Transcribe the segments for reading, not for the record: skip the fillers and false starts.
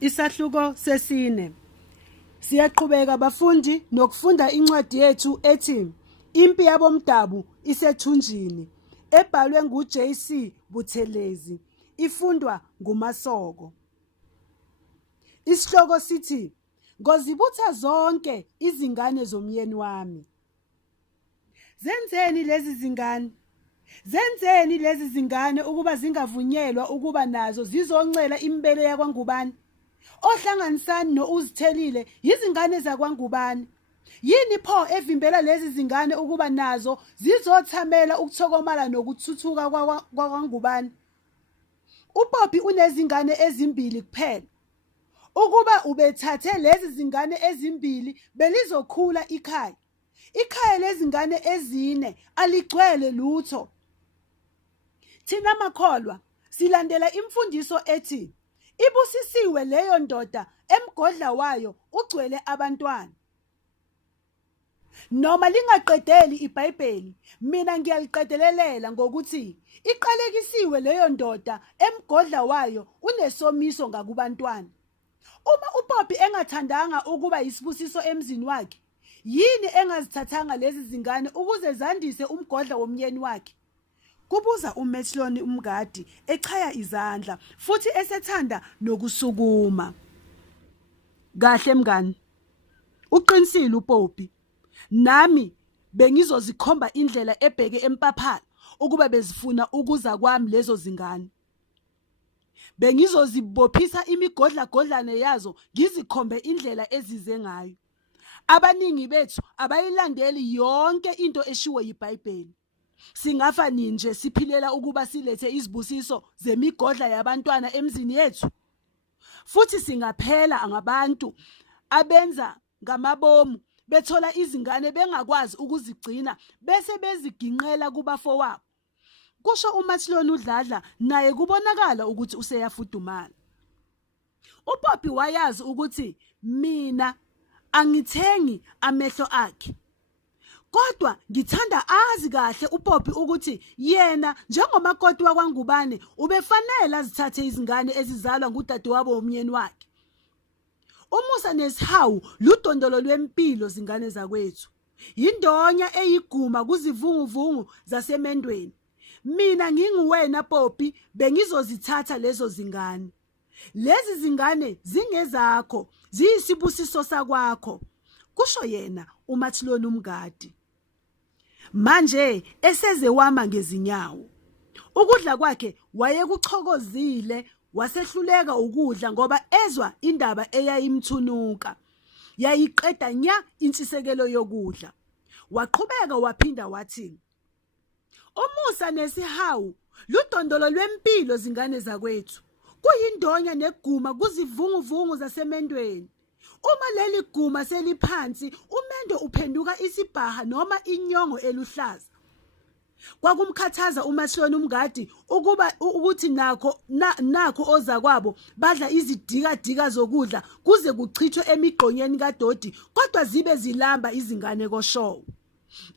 Isahluko Sesine. Siyaqhubeka bafundi nokufunda incwadi yethu ethi Impi Yabomdabu Isethunjini ebhalwe nguJC Buthelezi ifundwa nguMaSoko. Isihloko sithi Ngozibutha zonke izingane zomyeni wami. Zenzeni lezi zingane? Zenzeni lezi zingane ukuba zingavunyelwa ukuba nazo zizoncela imbele yakwaNgubane? uHlanganisani no-Uzithelile izingane zakwaNgubane. Yini pho evimbela lezi zingane ukuba nazo zizothamela ukuthokomala nokuthuthuka kwaNgubane? uPoppie unezingane ezimbili kuphela. Ukuba ubethathe lezi zingane ezimbili belizokhula ikhaya. Ikhaya lezingane ezine aligcwele lutho. Thina makholwa silandela imfundiso ethi ibusisiwe leyo ndoda emgodla wayo ugcwele abantwana. Noma lingaqedeli iBhayibheli, mina ngiyaliqedelelela ngokuthi iqalekisiwe leyo ndoda emgodla wayo unesomiso ngakubantwana. Uma uPoppie engathandanga ukuba isibusiso emzini wakhe, yini engazithathanga lezi zingane ukuze zandise umgodla womyeni wakhe? Kubuza Umethiloni Mngadi echaya izandla futhi esethanda nokusukuma. Kahle mngani, uqinisile uPoppie. Nami bengizozikhomba indlela ebheke empaphalo ukuba bezifuna ukuza kwami lezo zingane. Bengizozibophisa imigodlagodlane yazo ngizikhombe indlela ezize ngayo. Abaningi bethu abayilandeli yonke into eshiwo yiBhayibheli. Singafa nje siphilela ukuba silethe izibusiso zemigodla yabantwana emzini yethu. Futhi singaphela ngabantu abenza ngamabomu bethola izingane bengakwazi ukuzigcina bese beziginqela kubafowabo. Kusho uMethiloni Dladla naye kubonakala ukuthi useyafudumala. uPoppie wayazi ukuthi mina angithengi amehlo akhe. Kodwa ngithanda azi kahle uPoppie ukuthi yena njengomakoti wakwaNgubane ubefanele azithathe izingane ezizalwa ngudadewabo womyeni wakhe. Umusa nesihawu ludondolo lwempilo zingane zakwethu. Yindonya eyiguma kuzivunguvungu zasemendweni. Mina nginguwena Poppie bengizozithatha lezo zingane. Lezi zingane zingezakho, ziyisibusiso sakwakho. Kusho yena uMethiloni Mngadi. Manje eseze wama ngezinyawo. Ukudla kwakhe wayekuchokozile, wasehluleka ukudla ngoba ezwa indaba eyayimthunuka. Yayiqeda nya intshisekelo yokudla. Waqhubeka waphinda wathi, umusa nesihawu ludondolo lwempilo zingane zakwethu. Kuyindonya neguma kuzivunguvungu zasemendweni. Uma leli guma seliphansi, umendo uphenduka isibhaha noma inyongo eluhlaza. Kwakumkhathaza uMethiloni Mngadi ukuthi nakho ozakwabo badla izidikadika zokudla kuze kuchithwe emigqonyeni kaDodi kodwa zibe zilamba izingane koshowo.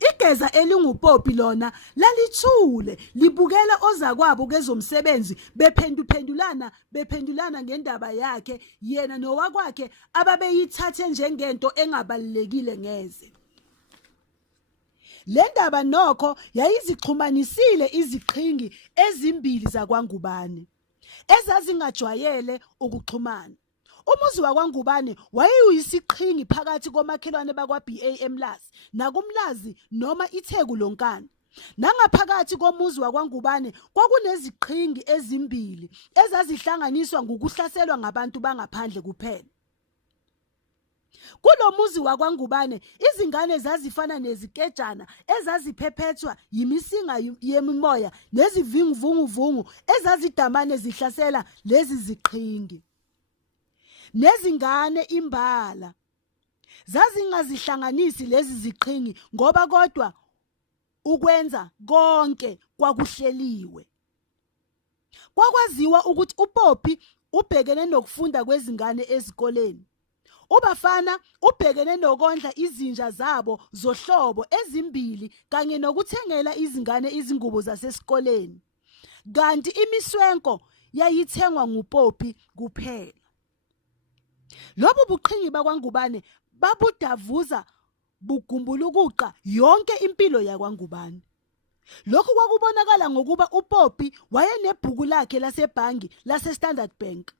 Igeza elinguPoppie lona lalithule libukela ozakwabo kezomsebenzi bephendulana ngendaba yakhe yena nowakwakhe ababeyithathe njengento engabalekile ngeze. Le ndaba nokho yayizixhumanisile iziqhingi ezimbili zakwaNgubane ezazingajwayele ukuxhumana. Umuzi wakwaNgubane wayeyisiqhingi phakathi komakhelwane bakwaBA eMlazi nakumlazi noma itheku lonkana. Nangaphakathi komuzi wakwaNgubane kwakuneziqhingi ezimbili ezazihlanganiswa ngokuhlaselwa ngabantu bangaphandle kuphela. Kulomuzi wakwaNgubane izingane zazifana nezikejana ezaziphephethwa yimisinga yemimoya nezivunguvungu ezazidamane zihlasela lezi ziqhingi. Nezingane imbala zazingazihlanganisi lezi ziqhingi ngoba kodwa ukwenza konke kwakuhleliwe. Kwakwaziwa ukuthi uPoppie ubhekene nokufunda kwezingane ezikoleni. Ubafana ubhekene nokondla izinja zabo zohlobo ezimbili kanye nokuthengela izingane izingubo zasesikoleni. Kanti imiswenko yayithengwa nguPoppie kuphela. Lobu buqhingi bakwaNgubane babudavuza bugumbulukuqa yonke impilo yakwaNgubane. Lokhu kwakubonakala ngokuba uPoppie wayenebhuku lakhe lasebhangi lase-Standard Bank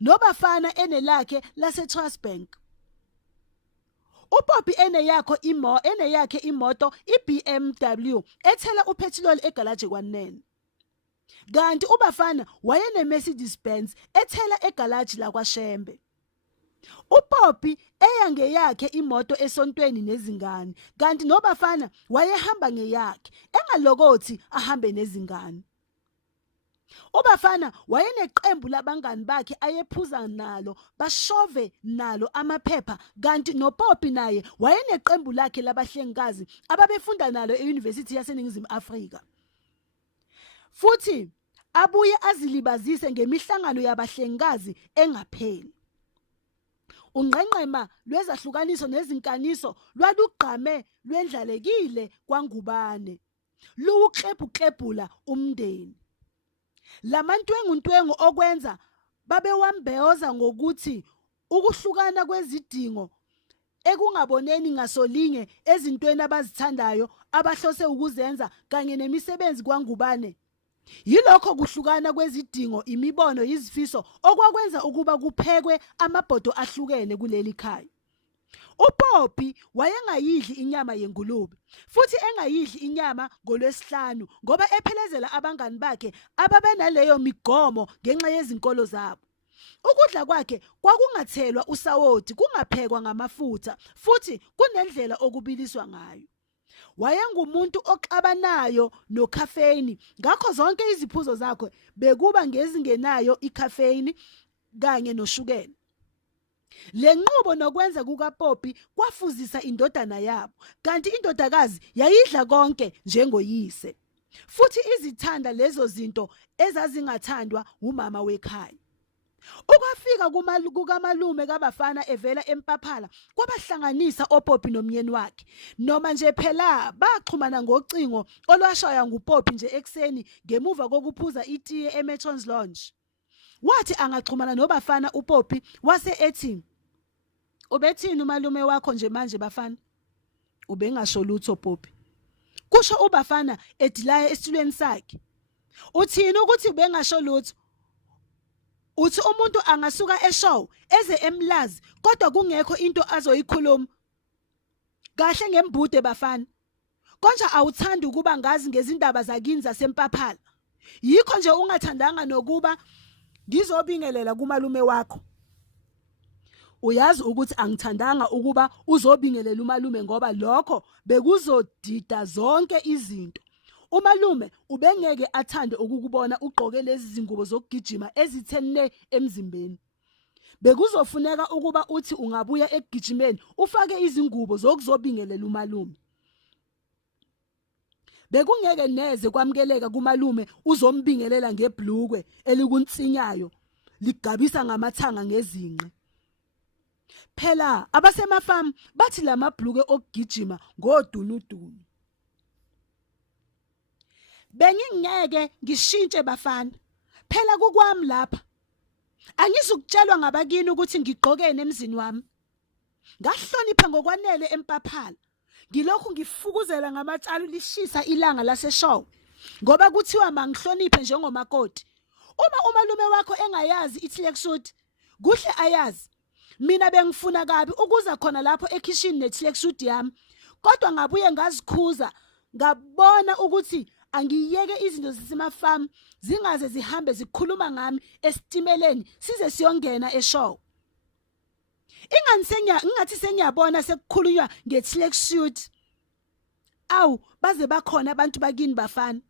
nobafana enelakhe lase-Trust Bank. uPoppie eneyakhe imoto i-BMW ethela uphethiloli egalaji kwaNene. Kanti ubafana wayene-Mercedes Benz ethela egalaji lakwaShembe. uPoppie eyangeyakhe imoto esontweni nezingane kanti nobafana wayehamba ngeyakhe engalokothi ahambe nezingane. Ubafana wayeneqembu labangani bakhe ayephuza nalo bashove nalo amaphepha kanti noPoppie naye wayeneqembu lakhe labahlengikazi ababefunda nalo eUniversity yaseNingizimu Afrika. Futhi abuye azilibazise ngemihlangano yabahlengikazi engapheli. Ungqengqema lwezahlukaniso nezinkaniso lwalugqame lwendlalekile kwaNgubane luwuklebhuklebhula umndeni. Lamantwenguntwengu okwenza babewambeoza ngokuthi ukuhlukana kwezidingo ekungaboneni ngasolinye ezintweni abazithandayo abahlose ukuzenza kanye nemisebenzi kwaNgubane. Yilokho kuhlukana kwezidingo, imibono, izifiso okwakwenza ukuba kuphekwe amabhodo ahlukene kuleli khaya. uPoppie wayengayidli inyama yengulube futhi engayidli inyama ngoLwesihlanu ngoba ephelezela abangani bakhe ababenaleyo migomo ngenxa yezinkolo zabo. Ukudla kwakhe kwakungathelwa usawoti, kungaphekwa ngamafutha futhi kunendlela okubiliswa ngayo. Wayengumuntu oxabanayo nocaffeine, ngakho zonke iziphuzo zakhe bekuba ngezingenayo icaffeine kanye noshukela. Le nqubo nokwenza kukaPoppie kwafuzisa indodana yabo, kanti indodakazi yayidla konke njengoyise. Futhi izithanda lezo zinto ezazingathandwa umama wekhaya. Ukwafika kukaMalume kabafana evela eMpaphala kwabahlanganisa oPoppie nomyeni wakhe. Noma nje phela baxhumana ngocingo olwashaya nguPoppie nje ekseni ngemuva kokuphuza itiye eMetrons Lounge. Wathi angaxhumana nobafana uPoppie wase ethi, "Ubethini umalume wakho nje manje bafana?" Ubengasho lutho Poppie. Kusho ubafana edilaya esitulweni sakhe. "Uthini ukuthi ubengasho lutho? Uthi umuntu angasuka eshow eze emlazi kodwa kungekho into azoyikhuluma. Kahle ngembude bafana. Konje awuthandi ukuba ngazi ngezindaba zakini zaseMpaphala. Yikho nje ungathandanga nokuba ngizobingelela kumalume wakho. Uyazi ukuthi angithandanga ukuba uzobingelela umalume ngoba lokho bekuzodida zonke izinto. Umalume ubengeke athande ukukubona ugqoke lezi zingubo zokugijima ezithene emzimbeni. Bekuzofuneka ukuba uthi ungabuya ekugijimeni ufake izingubo zokuzobingelela umalume. Bekungeke neze kwamkeleka kumalume uzombingelela ngebhlukwe elikunsinyayo ligabisa ngamathanga ngezinqe. Phela abasemafamu bathi lamabhlukwe okugijima ngodunudunu. Bengingeke ngishintshe bafana. Phela kukwami lapha. Angizukutshelwa ngabakini ukuthi ngigqokene emzini wami. Ngahlonipha ngokwanele eMpaphala. Ngilokhu ngifukuzela ngamatsalo lishisa ilanga laseshow. Ngoba kuthiwa mangihloniphe njengomakoti. Uma umalume wakho engayazi iTlexsuit, kuhle ayazi. Mina bengifuna kabi ukuza khona lapho ekitchen neTlexsuit yami. Kodwa ngabuye ngazikhuza, ngabona ukuthi angiyeke izinto zasemafamu zingaze zihambe zikhuluma ngami esitimeleni size siyongena eshow. Ingathi sengiyabona sekukhulunywa ngeTlexsuit. Awu baze bakhona abantu bakini bafana.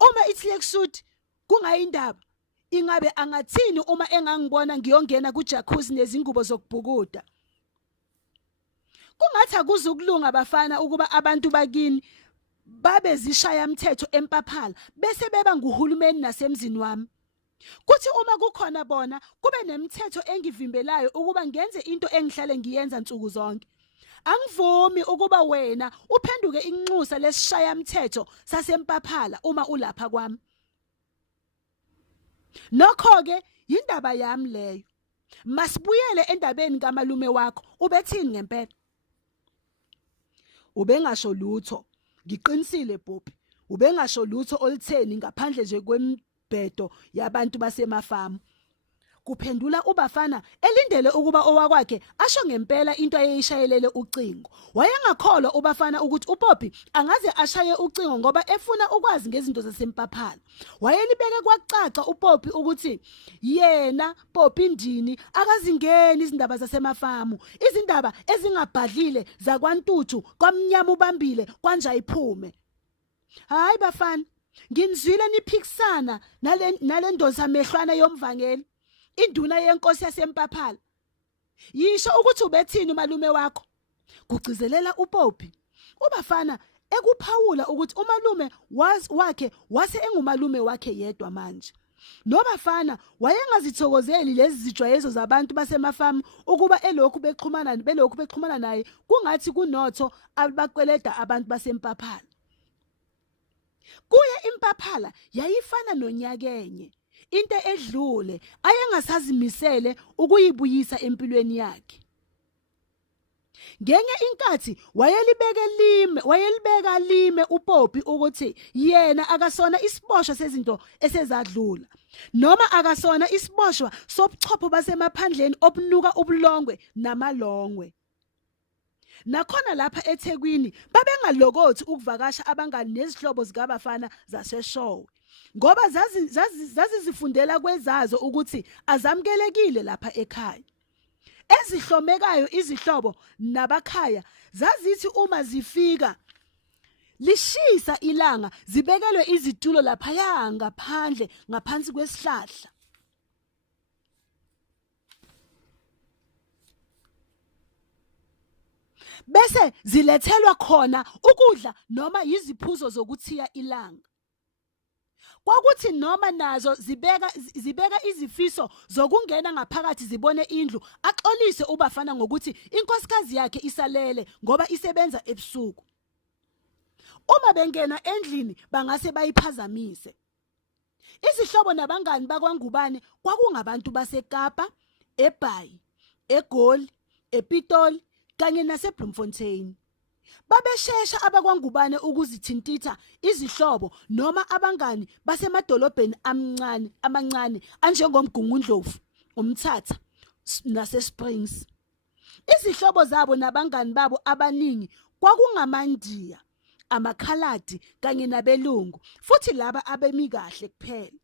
Uma iTlexsuit kungayindaba, ingabe angathini uma engangibona ngiyongena kujacuzzi nezingubo zokubhukuda. Kungathi akuzukulunga bafana ukuba abantu bakini babe zishaya umthetho eMpaphala bese beba nguhulumeni nasemzini wami. Kuthi uma kukhona bona kube nemithetho engivimbelayo ukuba ngenze into engihlale ngiyenza nsuku zonke. Angivumi ukuba wena uphenduke inxusa lesishaya umthetho saseMpaphala uma ulapha kwami. Nokho ke indaba yami leyo. Masibuyele endabeni kamalume wakho. Ubethini ngempela? Ubengasho lutho. Ngiqinisile Poppie. Ubengasho lutho olitheni ngaphandle nje kwembhedo yabantu basemafamu. Kuphendula ubafana elindele ukuba owakwakhe asho ngempela into ayeyishayelele ucingo. Wayengakholwa ubafana ukuthi uPoppie angaze ashaye ucingo ngoba efuna ukwazi ngezinto zasempaphalo. Wayelibeke kwacaca uPoppie ukuthi yena Poppie Ndini akazingeni izindaba zasemafamu, izindaba ezingabhadlile zakwaNtuthu kwamnyama ubambile kwanja iphume. Hayi bafana, nginizwile niphikisana nalendoza amehlwana yomvangeli, induna yenkosi yasempaphalo. Yisho ukuthi ubethini umalume wakho? Kugcizelela uPoppie. Ubafana ekuphawula ukuthi umalume wakhe wase engumalume wakhe yedwa manje. Nobafana wayengazithokozeli lezi zijwayezo zabantu basemafamu ukuba belokhu bexhumana naye kungathi kunotho abakweleda abantu basempaphalo. Kuye impaphala yayifana nonyakenye, into edlule ayengasazimisele ukuyibuyisa empilweni yakhe. Ngenye inkathi wayelibeka lime uPoppie ukuthi yena akasona isiboshwa sezinto esezadlula, noma akasona isiboshwa sobuchopho basemaphandleni obunuka ubulongwe namalongwe. Nakhona lapha eThekwini babengalokothi ukuvakasha abangani nezihlobo zikabafana zaseshowe, ngoba zazizifundela kwezazo ukuthi azamkelekile lapha ekhaya. Ezihlomekayo izihlobo nabakhaya zazithi uma zifika lishisa ilanga zibekelwe izitulo lapha ngaphandle ngaphansi kwesihlahla. Bese zilethelwa khona ukudla noma iziphuzo zokuthiya ilanga. Kwakuthi noma nazo zibeka izifiso zokungena ngaphakathi zibone indlu, axolise ubafana ngokuthi inkosikazi yakhe isalele ngoba isebenza ebusuku. Uma bengena endlini bangase bayiphazamise. Izihlobo nabangani bakwaNgubane kwakungabantu baseKapa, eBhayi, eGoli, ePitoli kanye naseBloemfontein. Babeshesha abakwaNgubane ukuzithintitha izihlobo noma abangani basemadolobheni amancane anjengomgungundlovu, uMthatha naseSprings. Izihlobo zabo nabangani babo abaningi kwakungamandiya, amakhaladi kanye nabelungu, futhi laba abemi kahle kuphela.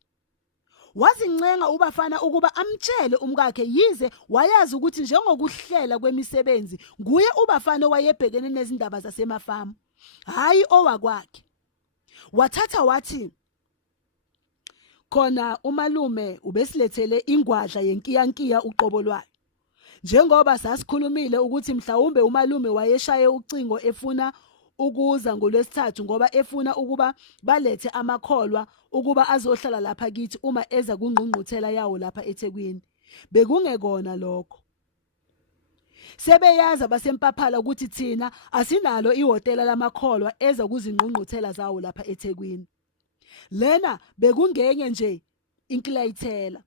Wazincenga ubafana ukuba amtshele umkakhe yize wayazi ukuthi njengokuhlela kwemisebenzi nguye ubafana wayebhekene nezindaba zasemafamu, hayi owakwakhe. Wathatha wathi khona umalume ubesilethele ingwadla yenkiyankiya uqobo lwayo. Njengoba sasikhulumile ukuthi mhlawumbe umalume wayeshaye ucingo efuna ukuza ngoLwesithathu ngoba efuna ukuba balethe amakholwa ukuba azohlala lapha kithi uma eza kungqungquthela yawo lapha eThekwini. Bekungekona lokho. Sebeyaza basempaphala ukuthi thina asinalo ihhotela lamakholwa eza kuzingqungquthela zawo lapha eThekwini. Lena bekungenye nje inkilayithela.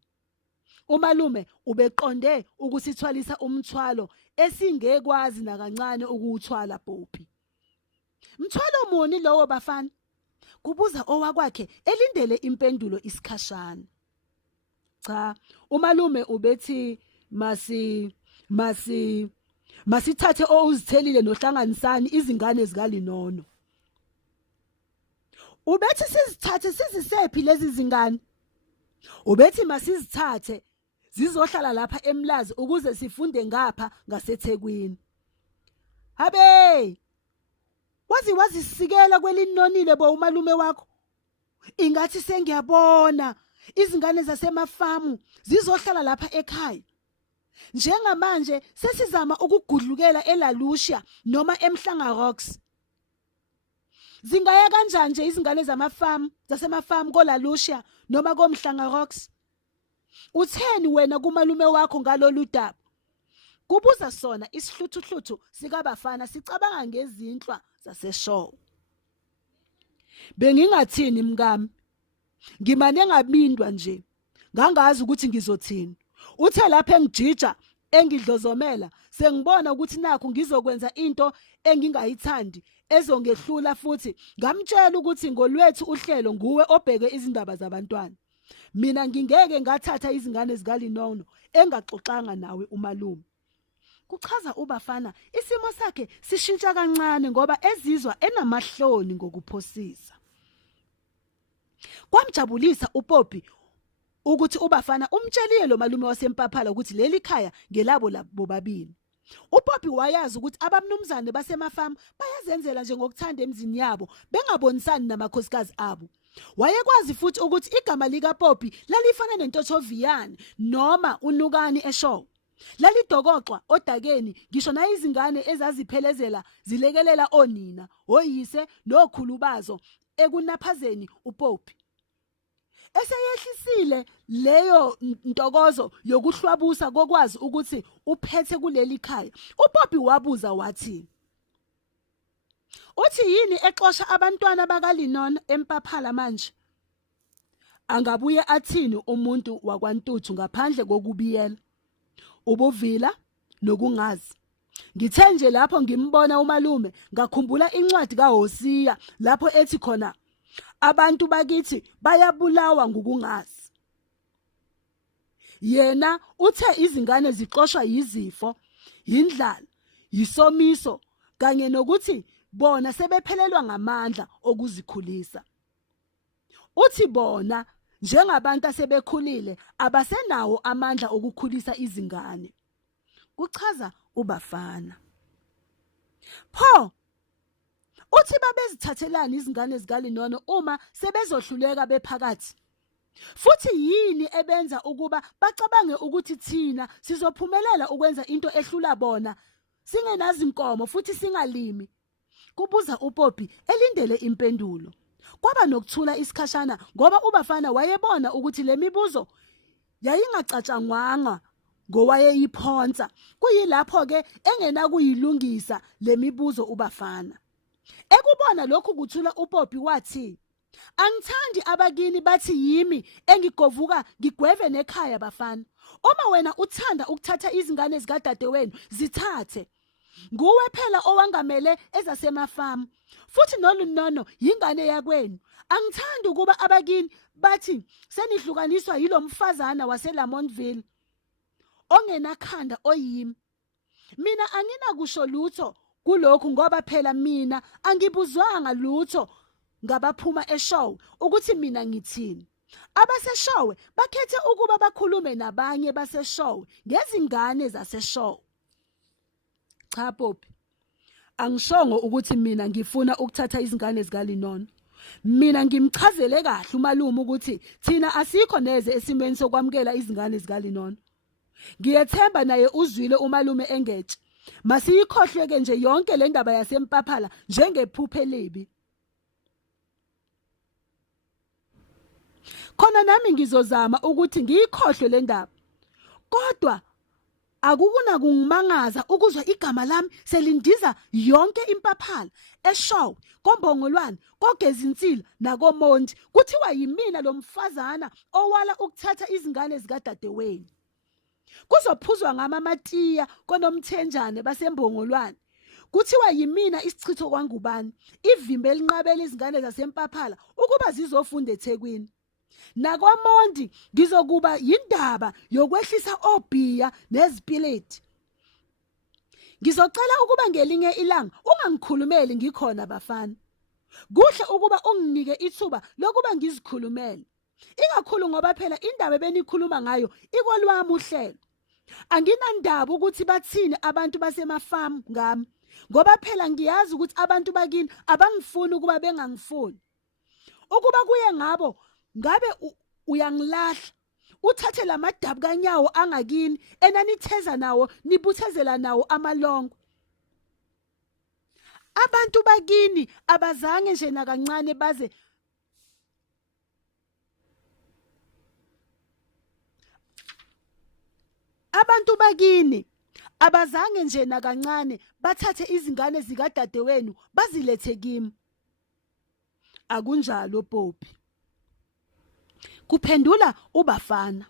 Umalume ubeqonde ukusithwalisa umthwalo esingekwazi nakancane ukuwuthwala Poppie. Mthwalo muni lowo bafana? Kubuza owakwakhe elindele impendulo isikhashana. Cha, umalume ubethi masithathe o-Uzithelile no-UHlanganisani izingane zikaLinono. Ubethi sizithathe sizisephi lezi zingane? Ubethi masizithathe zizohlala lapha eMlazi ukuze sifunde ngapha ngaseThekwini. Habe! Wazisikela kwelinonile bo umalume wakho. Ingathi sengiyabona izingane zasemafamu zizohlala lapha ekhaya. Njengamanje sesizama ukugudlukela eLalusha noma eMhlanga Rocks. Zingaya kanjani nje izingane zasemafamu koLalusha noma koMhlanga Rocks? Utheni wena kumalume wakho ngalolu daba? Kubuza sona isihluthuhluthu sikabafana sicabanga ngezinhlwa zaseshow. Bengingathini mkami? Ngimane ngabindwa nje. Ngangazi ukuthi ngizothini. Uthe lapha engijija engidlozomela sengibona ukuthi nakho ngizokwenza into engingayithandi ezongehlula futhi ngamtshela ukuthi ngolwethu uhlelo nguwe obheke izindaba zabantwana. Mina ngingeke ngathatha izingane zikaLinono engaxoxanga nawe umalume. Kuchaza uBafana isimo sakhe sishintsha kancane ngoba ezizwa enamahloni ngokuphosisa. Kwamjabulisa uPoppie ukuthi uBafana umtshelile lo malume waseMpaphala ukuthi leli khaya ngelabo bobabili. uPoppie wayazi ukuthi abamnumzane basemafama bayazenzela nje ngokuthanda emzini yabo bengabonisani namakhosikazi abo. Wayekwazi futhi ukuthi igama likaPoppie lalifana nentothoviyane noma unukani eshow. Lalidokoxwa odakeni ngisho na izingane ezaziphelezela zilekelela onina, oyise nokhulubazo ekunaphazeni uPoppie. Eseyehlisile leyo ntokozo yokuhlwabusa kokwazi ukuthi uphethe kuleli khaya, uPoppie wabuza wathi, uthi yini exosha abantwana bakaLinono eMpaphala manje? Angabuye athini umuntu wakwaNtuthu ngaphandle kokubiyela, ubuvila nokungazi? Ngithe nje lapho ngimbona umalume ngakhumbula incwadi kaHosiya lapho ethi khona abantu bakithi bayabulawa ngokungazi. Yena uthe izingane zixoshwa yizifo, indlala, yisomiso kanye nokuthi bona sebephelelwa ngamandla okuzikhulisa. Uthi bona njengabantu asebekhulile abasenawo amandla okukhulisa izingane. Kuchaza uBafana. Pho uthi babezithathelani izingane zikaLinono uma sebezohluleka bephakathi? Futhi yini ebenza ukuba bacabange ukuthi thina sizophumelela ukwenza into ehlula bona singenazi inkomo futhi singalimi? Kubuza uPoppie elindele impendulo. Kwaba nokuthula isikhashana ngoba uBafana wayebona ukuthi lemibuzo yayingacatshangwanga ngowayeyiphonsa. Kuyilapho ke engena kuyilungisa lemibuzo uBafana. Ekubona lokhu kuthula uPoppie wathi, angithandi abakini bathi yimi engigovuka ngigweve nekhaya Bafana. Uma wena uthanda ukuthatha izingane zikadadewenu zithathe. Nguwe phela owangamele ezasemafama futhi noLinono yingane yakwenu. Angithandi ukuba abakini bathi senihlukaniswa yilo mfazana waseLamontville ongenakhanda oyimi. Mina anginakusho lutho kulokhu ngoba phela mina angibuzwanga lutho ngabaphuma eshow ukuthi mina ngithini. Abaseshowe bakhethe ukuba bakhulume nabanye baseshowe ngezingane zaseshowe. Cha Poppie, angishongo ukuthi mina ngifuna ukuthatha izingane zikaLinono. Mina ngimchazele kahle umalume ukuthi thina asikho neze esimeni sokwamukela izingane zikaLinono. Ngiyethemba naye uzwile umalume engetshe. Masiyikhohlweke nje yonke le ndaba yaseMpaphala njengephupho elibi. Khona nami ngizozama ukuthi ngiyikhohlwe le ndaba. Kodwa akukuna kungimangaza ukuzwa igama lami selindiza yonke iMpaphala, eShowe, koMbongolwane, koGezinsila nakoMonti. Kuthiwa yimina lo mfazana owala ukuthatha izingane zikadadewenu. Kuzophuzwa ngamaMatiya koNomthenjane baseMbongolwane. Kuthiwa yimina isichitho kwaNgubane, ivimbe elinqabela izingane zaseMpaphala ukuba zizofunda eThekwini. NakwaMonti ngizokuba yindaba yokwehlisa obhiya nezipileti. Ngizocela ukuba ngelinye ilanga ungangikhulumeli ngikhona Bafana. Kuhle ukuba unginike ithuba lokuba ngizikhulumele. Ikakhulu ngoba phela indaba benikhuluma ngayo ikolwami uhlelo. Anginandaba ukuthi bathini abantu basemafama ngami. Ngoba phela ngiyazi ukuthi abantu bakini abangifuni ukuba bengangifuni. Ukuba kuye ngabo ngabe uyangilahla uthathe lamadabu kanyawo angakini enanitheza nawo nibuthezela nawo amalongo. Abantu bakini abazange nje nakancane baze abantu bakini abazange nje nakancane bathathe izingane zikadadewenu bazilethe kimi. Akunjalo Poppie. Kuphendula uBafana.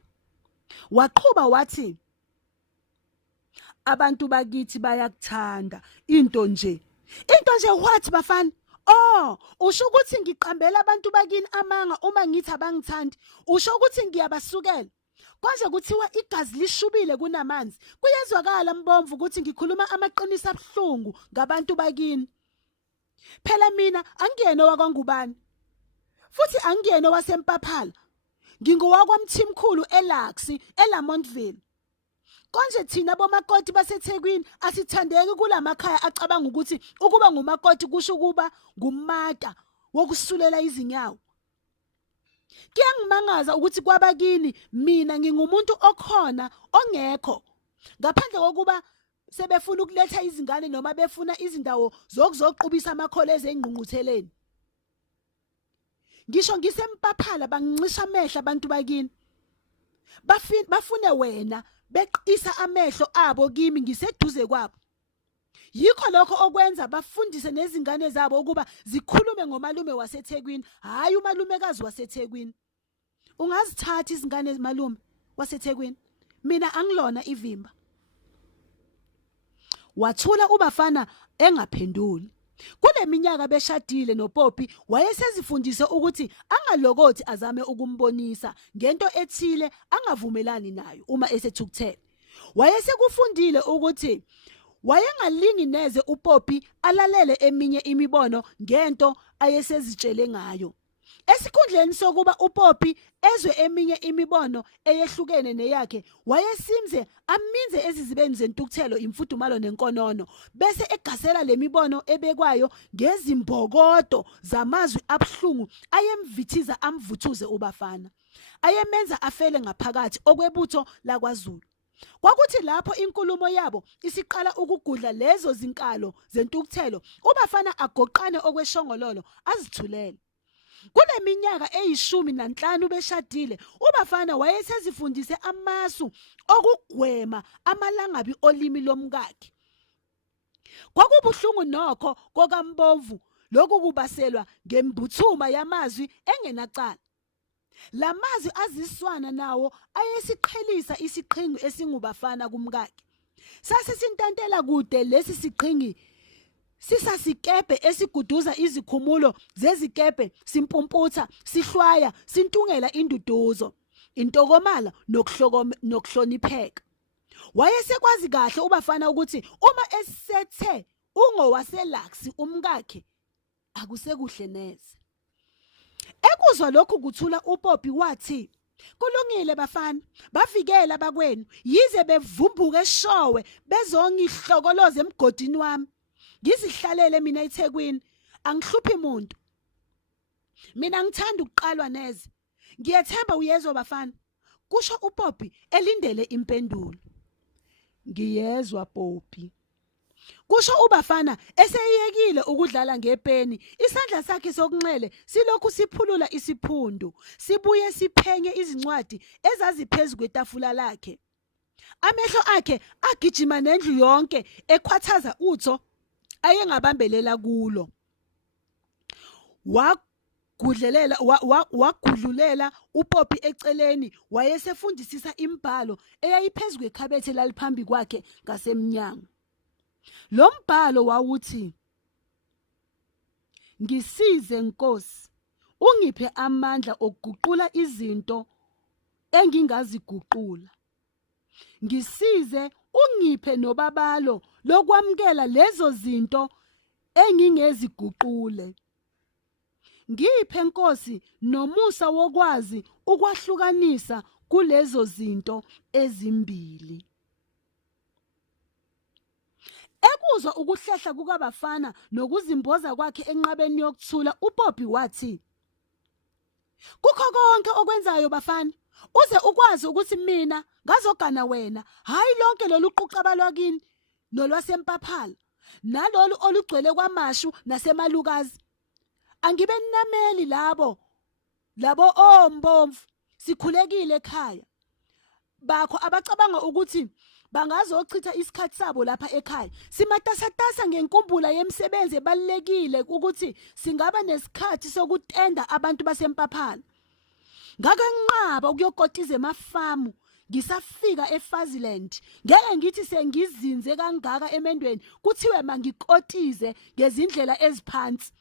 Waqhuba wathi, abantu bakithi bayakuthanda into nje what bafana? Oh, usho ukuthi ngiqambela abantu bakini amanga uma ngithi abangithandi? Usho ukuthi ngiyabasukela? Konje kuthiwa igazi lishubile kunamanzi. Kuyezwakala mbomvu ukuthi ngikhuluma amaqiniso abhlungu ngabantu bakini. Phela mina angiyena wakwaNgubane. Futhi angiyena waseMpaphala. NgingowakwaMthimkhulu eLaxi, eLamontville. Konje thina bomakoti baseThekwini asithandeki kulamakhaya acabanga ukuthi ukuba ngumakoti kusho ukuba ngumata wokusulela izinyawo. Kuyangimangaza ukuthi kwabakini mina ngingumuntu okhona ongekho. Ngaphandle kokuba sebefuna ukuletha izingane noma befuna izindawo zokuzoqubisa amakholezi engqungqutheleni. Ngisho ngiseMpaphala bangincisha amehlo abantu bakini. Bafune wena beqisa amehlo abo kimi ngiseduze kwabo. Yikho lokho okwenza bafundise nezingane zabo ukuba zikhulume ngomalume waseThekwini, hayi umalumekazi waseThekwini. Ungazithatha izingane malume waseThekwini. Mina angilona ivimba. Wathula ubafana engaphenduli. Kule minyaka beshadile noPoppie wayesezifundise ukuthi angalokothi azame ukumbonisa ngento ethile angavumelani nayo uma esethukuthele. Wayesekufundile ukuthi wayengalingi neze uPoppie alalele eminye imibono ngento ayesezitshele ngayo. Esikhundleni sokuba uPoppie ezwe eminye imibono eyehlukene neyakhe, wayesimze aminze ezizibeni zentukuthelo, imfudumalo nenkonono, bese egasela lemibono ebekwayo ngezimbokodo zamazwi abhlungu ayemvithiza amvuthuze ubafana. Ayemenza afele ngaphakathi okwebutho lakwaZulu. Kwakuthi lapho inkulumo yabo isiqala ukugudla lezo zinkalo zentukuthelo, ubafana agoqane okweshongololo azithulele. Kule minyaka eyi15 beshadile, ubafana wayesezifundise amasu okugwema amalangabi olimi lomkakhe. Kwakubuhlungu nokho kokambomvu lokhu kubaselwa ngembuthuma yamazwi engenacala. Lamazwi aziswana nawo ayesiqhelisa isiqhingi esingubafana kumkakhe. Sase sintantela kude lesi siqhingi sisasikepe esiguduza izikhumulo zezikepe, simpumputha, sihlwaya, sintungela induduzo, intokomala nokuhlonipheka. Wayesekwazi kahle ubafana ukuthi uma esethe ungowaselaxi umkakhe akusekuhle neze. Ekuzwa lokhu kuthula uPoppie wathi, kulungile bafana, bavikela bakwenu yize bevumbuke eshowe bezongihlokoloza emgodini wami. Ngizihlalele mina eThekwini, angihluphi umuntu. Mina ngithanda ukuqalwa neze. Ngiyethemba uyezwa bafana. Kusho uPoppie elindele impendulo. Ngiyezwa Poppie. Kusho ubafana eseyiyekile ukudlala ngepeni, isandla sakhe sokunxele silokhu siphulula isiphundu, sibuye siphenye izincwadi ezaziphezulu kwetafula lakhe. Amehlo akhe agijima nendlu yonke ekhwathaza utho ayengabambelela kulo. Wagudlulela uPoppie eceleni, wayesefundisisa imbhalo eyayiphezulu kwekhabethe laliphambi kwakhe ngasemnyango. Lo mbhalo wawuthi, ngisize Nkosi, ungiphe amandla okuguqula izinto engingaziguqula. Ngisize ungiphe nobabalo lokwamkela lezo zinto engingeziguqule. Ngiphe Nkosi nomusa wokwazi ukwahlukanisa kulezo zinto ezimbili. Ekuzwa ukuhlehla kukabafana nokuzimboza kwakhe enqabeni yokuthula, uPoppie wathi, kukho konke okwenzayo bafana, uze ukwazi ukuthi mina ngazogana wena, hayi lonke lolu quqaba lwakini nolwaseMpaphala, nalolu olugcwele kwamashu nasemalukazi. Angibe ninameli labo ombomvu, sikhulekile ekhaya. Bakho abacabanga ukuthi bangazochitha isikhathi sabo lapha ekhaya. Simatasatasa ngenkumbula yemisebenzi ebalekile ukuthi singaba nesikhathi sokutenda abantu baseMpaphala. Ngake nqaba ukuyokotiza emafamu ngisafika eFaziland ngeke ngithi sengizinze kangaka emendweni kuthiwe mangikotize ngezindlela eziphansi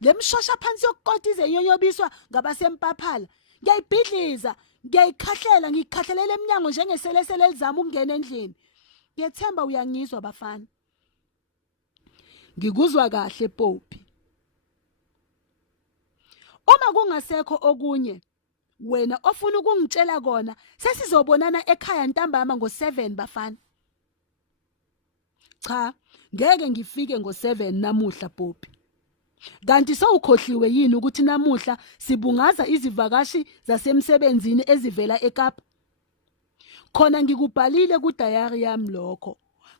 lemshosha phansi yokukotize inyonyobiswa ngabasempaphala ngiyayibhidliza ngiyayikhahlela ngikhahlelele eminyango njengeselesele elizama ukungena endlini ngiyethemba uyangizwa bafana ngikuzwa kahle Poppie uma kungasekho okunye wena ofuna ukungitshela kona sesizobonana ekhaya ntambama ngo7 bafana cha ngeke ngifike ngo7 namuhla Poppie kanti sowukhohliwe yini ukuthi namuhla sibungaza izivakashi zasemsebenzini ezivela eKapa khona ngikubhalile ku diary yami lokho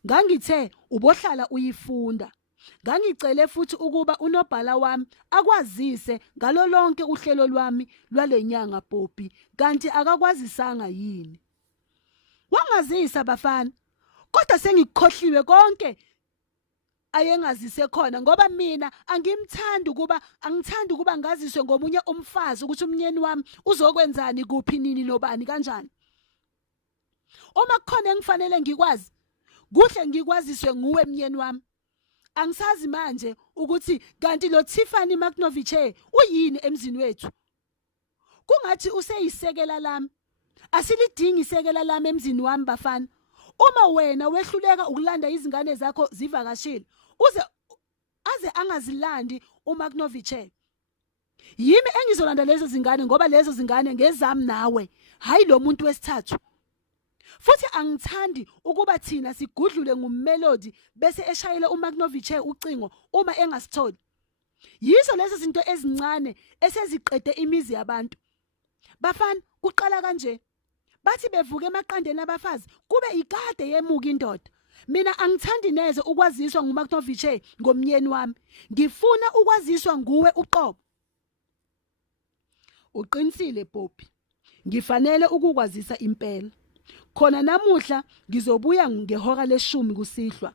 ngangithe ubohlala uyifunda ngangicele futhi ukuba unobhala wami akwazise ngalo lonke uhlelo lwami lwalenyanga Poppie kanti akakwazisanga yini wangazisa bafana kodwa sengikhohliwe konke ayengazise khona ngoba mina angimthandi ukuba ngaziswe ngomunye umfazi ukuthi umnyeni wami uzokwenzani kuphi nini nobani kanjani uma kukhona engifanele ngikwazi kuhle ngikwaziswe nguwe emnyeni wami angisazi manje ukuthi kanti lo Tiffany Magnoviche uyini emzini wethu kungathi useyisekela lami asilidingi isekela lami emzini wami bafana uma wena wehluleka ukulanda izingane zakho zivakashile aze angazilandi uMagnoviche yimi engizolanda lezo zingane ngoba lezo zingane ngezami nawe hayi lo muntu wesithathu futhi angithandi ukuba thina sigudlule ngumelody bese eshayela uMagnoviche ucingo uma engasitholi yizo lezo zinto ezincane eseziqede imizi yabantu bafana kuqala kanje bathi bevuka emaqandeni abafazi kube ikade yemuka indoda mina angithandi neze ukwaziswa nguMagnoviche ngomnyeni wami ngifuna ukwaziswa nguwe uqobo uqinisile Poppie ngifanele ukukwazisa impela khona namuhla ngizobuya ngehora le10 kusihlwa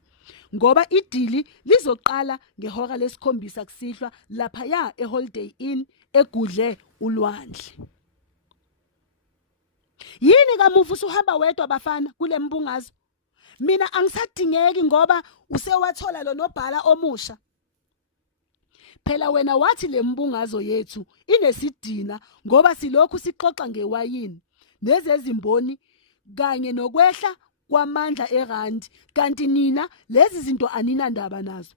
ngoba idili lizoqala ngehora les7 kusihlwa lapha ya eHoliday Inn egudle ulwandle yini kamuva usuhamba wedwa bafana kule mbungazo mina angisadingeki ngoba usewathola lo nobhala omusha phela wena wathi le mbungazo yethu inesidina ngoba silokhu sixoxa ngewayini nezezimboni kanye nokwehla kwamandla erandi kanti nina lezi zinto aninandaba nazo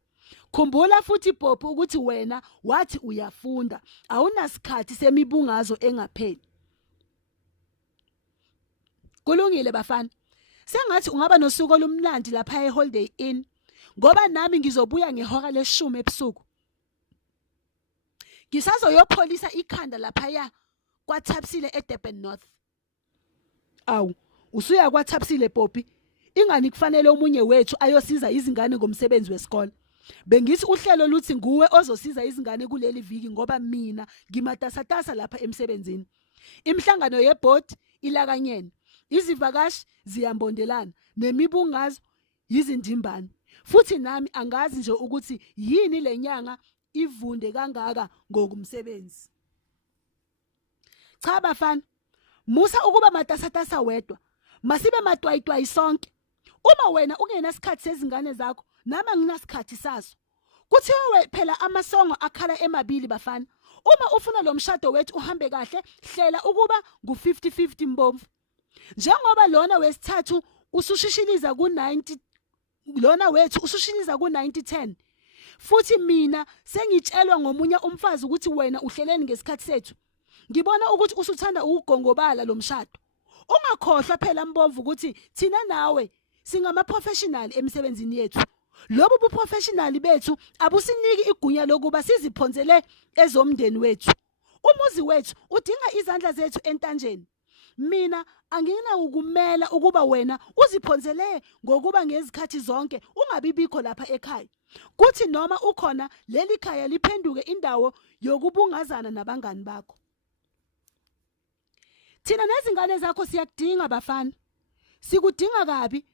khumbula futhi Poppie ukuthi wena wathi uyafunda awunasikhathi semibungazo engapheli kulungile bafana sengathi ungaba nosuku olumnandi lapha eHoliday Inn ngoba nami ngizobuya ngehora le10 ebusuku ngisazoyopholisa ikhanda lapha ya kwaThapsile eDurban North awu usuya kwaThapsile Poppie ingani kufanele umunye wethu ayosiza izingane ngomsebenzi wesikole bengithi uhlelo luthi nguwe ozosiza izingane kuleli viki ngoba mina ngimatasatasa lapha emsebenzini imhlangano yeboard ilakanyene izivakashi ziyambondelana nemibungazo yizindimbane futhi nami angazi nje ukuthi yini lenyanga ivunde kangaka ngokumsebenzi cha bafana musa ukuba matasatasa wedwa masibe matwayitwayi sonke uma wena ungenasikhathi sezingane zakho nama nginasikhathi saso kuthiwe phela amasongo akhala emabili bafana uma ufuna lo mshado wethu uhambe kahle hlela ukuba ngu50-50 mbomvu njengoba lona wesithathu usushishiliza ku90 lona wethu usushishiliza ku90-10 futhi mina sengitshelwa ngomunye umfazi ukuthi wena uhleleni ngesikhathi sethu ngibona ukuthi usuthanda ukugongobala lo mshado ungakhohlwa phela mbomvu ukuthi thina nawe singama professional emsebenzini yethu lobu buprofessional bethu abusiniki igunya lokuba siziphonzele ezomndeni wethu umuzi wethu udinga izandla zethu entanjeni mina angina ukumela ukuba wena uziphonzele ngokuba ngezikhathi zonke ungabibikho lapha ekhaya kuthi noma ukhona leli khaya liphenduke indawo yokubungazana nabangani bakho thina nezingane zakho siyakudinga bafana sikudinga kabi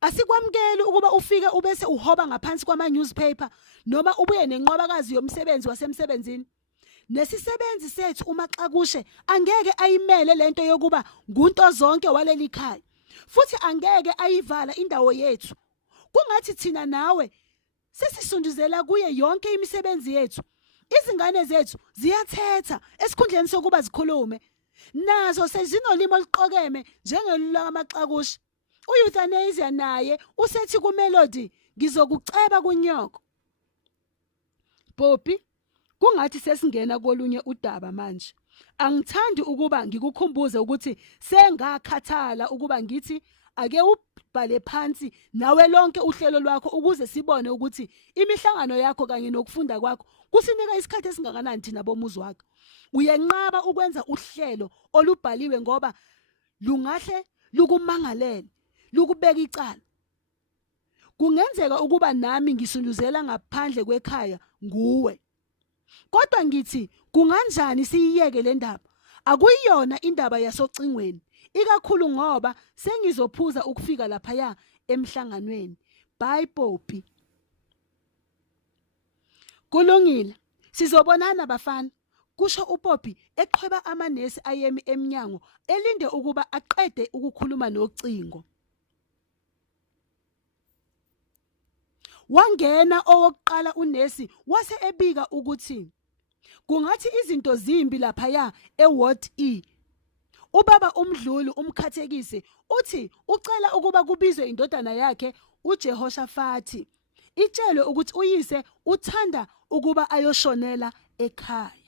asikwamkeli ukuba ufike ubese uhoba ngaphansi kwama newspaper noma ubuye nenqwabakazi yomsebenzi wasemsebenzini nesisebenzi sethu uMaXakushe angeke ayimele lento yokuba ngunto zonke waleli khaya futhi angeke ayivala indawo yethu. Kungathi thina nawe sesisunduzela kuye yonke imisebenzi yethu. Izingane zethu ziyathetha esikhundleni sokuba zikhulume. Nazo sezinolimi oluqokeme njengelamaXakushe. uEuthanasia naye usethi kuMelody ngizokuceba kunyoko. Poppie, kungathi sesingena kolunye udaba manje. Angithandi ukuba ngikukhumbuze ukuthi sengakhathala ukuba ngithi ake ubhale phansi nawe lonke uhlelo lwakho ukuze sibone ukuthi imihlangano yakho kanye nokufunda kwakho kusinika isikhathi esingakanani thina bomuzi wakho. Uyenqaba ukwenza uhlelo olubhaliwe ngoba lungahle lukumangalele, lukubeka icala. Kungenzeka ukuba nami ngisunduzela ngaphandle kwekhaya nguwe. Kodwa ngithi kunganjani siyiyeke le ndaba? Akuyiyona indaba yasocingweni, ikakhulu ngoba sengizophuza ukufika lapha emhlanganweni. Bye Poppie. Kulungile, sizobonana bafana. Kusho uPoppie eqhweba amanesi ayemi eminyango elinde ukuba aqede ukukhuluma nocingo. Wangena owokuqala unesi wase ebika ukuthi kungathi izinto zimbi lapha eWard E. Ubaba uMdluli umkhathekise uthi ucela ukuba kubizwe indodana yakhe uJehoshafathi. Itshelwe ukuthi uyise uthanda ukuba ayoshonela ekhaya.